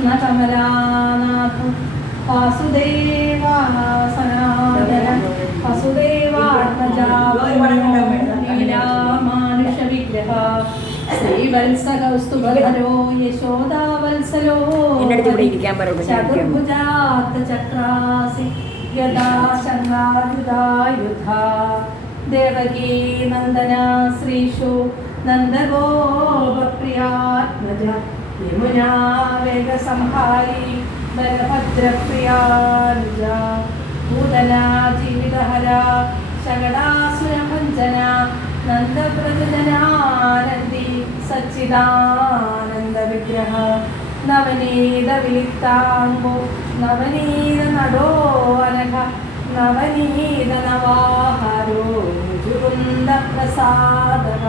കമലാനാഥം വാസുദേവാത്മജാമാനുഷവിഗ്രഹ ശ്രീവത്സകൗസ്തുഭധരോ യശോദാവത്സലോ ചതുർഭുജാത്തചക്രാസി ഗദാശങ്കായുധായുധ ദേവകീ നന്ദന ശ്രീഷു നന്ദഗോപപ്രിയാത്മജ യമുനാ വേഗസംഹാരി ബലഭദ്രപ്രിയാനുജ ഭൂതനാ ജീവിതഹര ശകടാസുരഭഞ്ജന നന്ദപ്രജനാനന്ദി സച്ചിദാനന്ദ വിഗ്രഹ നവനീത വിലിപ്താംബോ നവനീത നടോ അനഘ നവനീത നവാഹാരോ മുജുകുന്ദ പ്രസാദക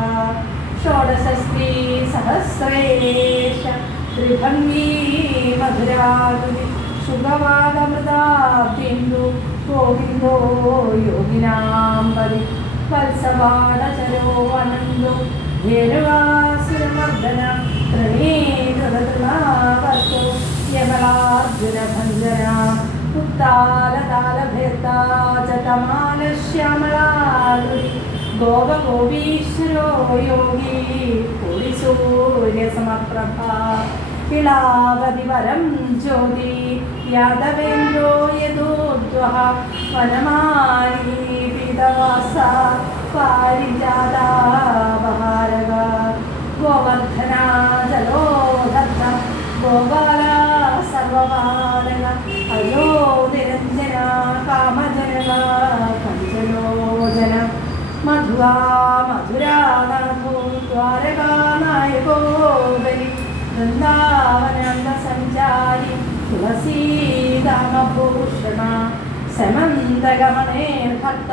ഷോഡശസ്ത്രീ സഹസ്രേഷ ത്രിഭംഗീ മധുരാതുരി ശുഭവാദമൃതാബിന്ദു ഗോവിന്ദോ യോഗിനാംബരി വത്സവാടചരോ അനന്ദോ ധേനുവാസുരമർദ്ദന പ്രണീതൃണാവർത്തോ യമലാർജുനഭഞ്ജന ഉത്താലതാലഭേദാ ചതമാലശ്യാമളാതുരി ഗോപഗോപീശ്വരോ യോഗി സൂര്യസമപ്രഭ കിളാവതിവരം ജ്യോതി യാദവേന്ദ്രോ യദോദ്വഹ വനമാലീ പീതവാസ പാരിജാതാപഹാരക ഗോവർദ്ധന ജലോധർദ്ധ ഗോപാല സർവപാലക അയോ നിരഞ്ജന കാമജനക പഞ്ചലോചന മധുവാ മധുരാനാഥോ ദ്വാരകാനായകോ ബലി വൃന്ദാവനന്ദ സഞ്ചാരി തുളസീദാമഭൂഷണ സമന്തഗമനേർഭക്ത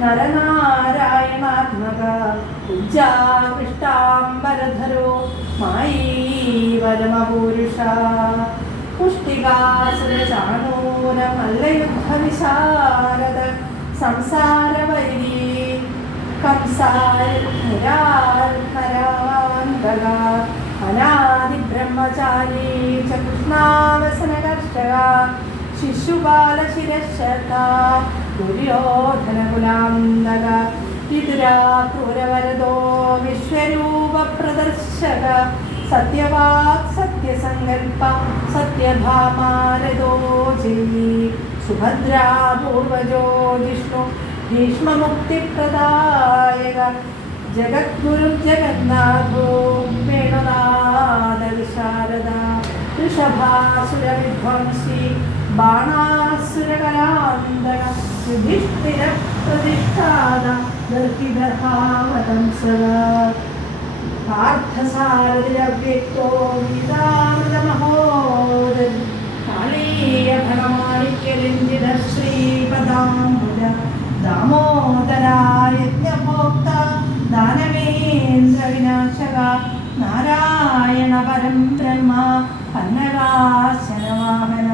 നരനാരായണാത്മക ഉജ്ജാകൃഷ്ടാംബരധരോ മായി പരമപുരുഷ പുഷ്ടികാസുരചാണൂരമല്ലയുദ്ധവിശാരദ സംസാരവൈരീ കംസാരന്തക അനാദിബ്രഹ്മചാരീ ച കൃഷ്ണാവസനകർഷക ശിശുപാലശിരശത ദുര്യോധനകുലാന്തക വിദുരാക്രൂരവരദോ വിശ്വരൂപപ്രദർശക സത്യവാക് സത്യസങ്കൽപ്പ സത്യഭാമാരദോ ജയീ സുഭദ്രാ പൂർവജോ ജിഷ്ണു ഭീഷ്മമുക്തിപ്രദായക ജഗദ്ഗുരു ജഗന്നാഥോ വേണുനാഥ വിശാരദ ഋഷഭാസുരവിധ്വംസി ബാണാസുരകലാന്തക യുധിഷ്ഠിര പ്രതിഷ്ഠാന ദർഹിതഹാവതംസക പാർത്ഥസാരഥിരവ്യക്തോ ഗീതാമൃതമഹോദരി കാളീയഭഗമാണിക്യലിംജിത ശ്രീപദാംബുജ ദാമോദരായജ്ഞഭോക്ത ദാനവേന്ദ്ര വിനാശക നാരായണ പരം ബ്രഹ്മ പന്നകാശനവാഹന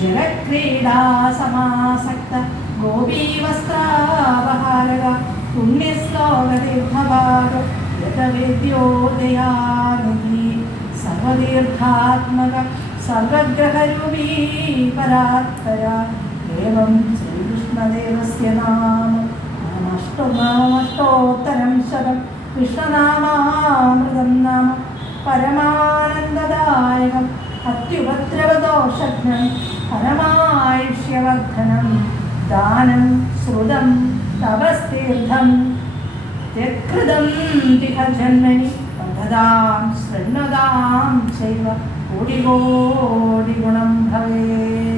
ജലക്രീഡാ സമാസക്ത ഗോപീവസ്ത്രാപഹാരക പുണ്യശ്ലോകതീർത്ഥഭാഗ യഥവേദ്യോദയാനിധി സർവതീർത്ഥാത്മക സർവഗ്രഹരൂപീ പരാത്പര ഏവം ശ്രീകൃഷ്ണദേവസ്യ നാമ നാമഷ്ടോത്തരം ശതം കൃഷ്ണനാമാമൃതം നാമ പരമാനന്ദദായകം അത്യുപദ്രവദോഷജ്ഞം പരമായുഷ്യവർദ്ധനം ദാനം ശ്രുതം തപസ്തീർത്ഥം ത്യകൃതം തിഹ ജന്മനി പദ്ധതാം ശൃണ്വതാം ചൈവ കോടി കോടി ഗുണം ഭവേത്.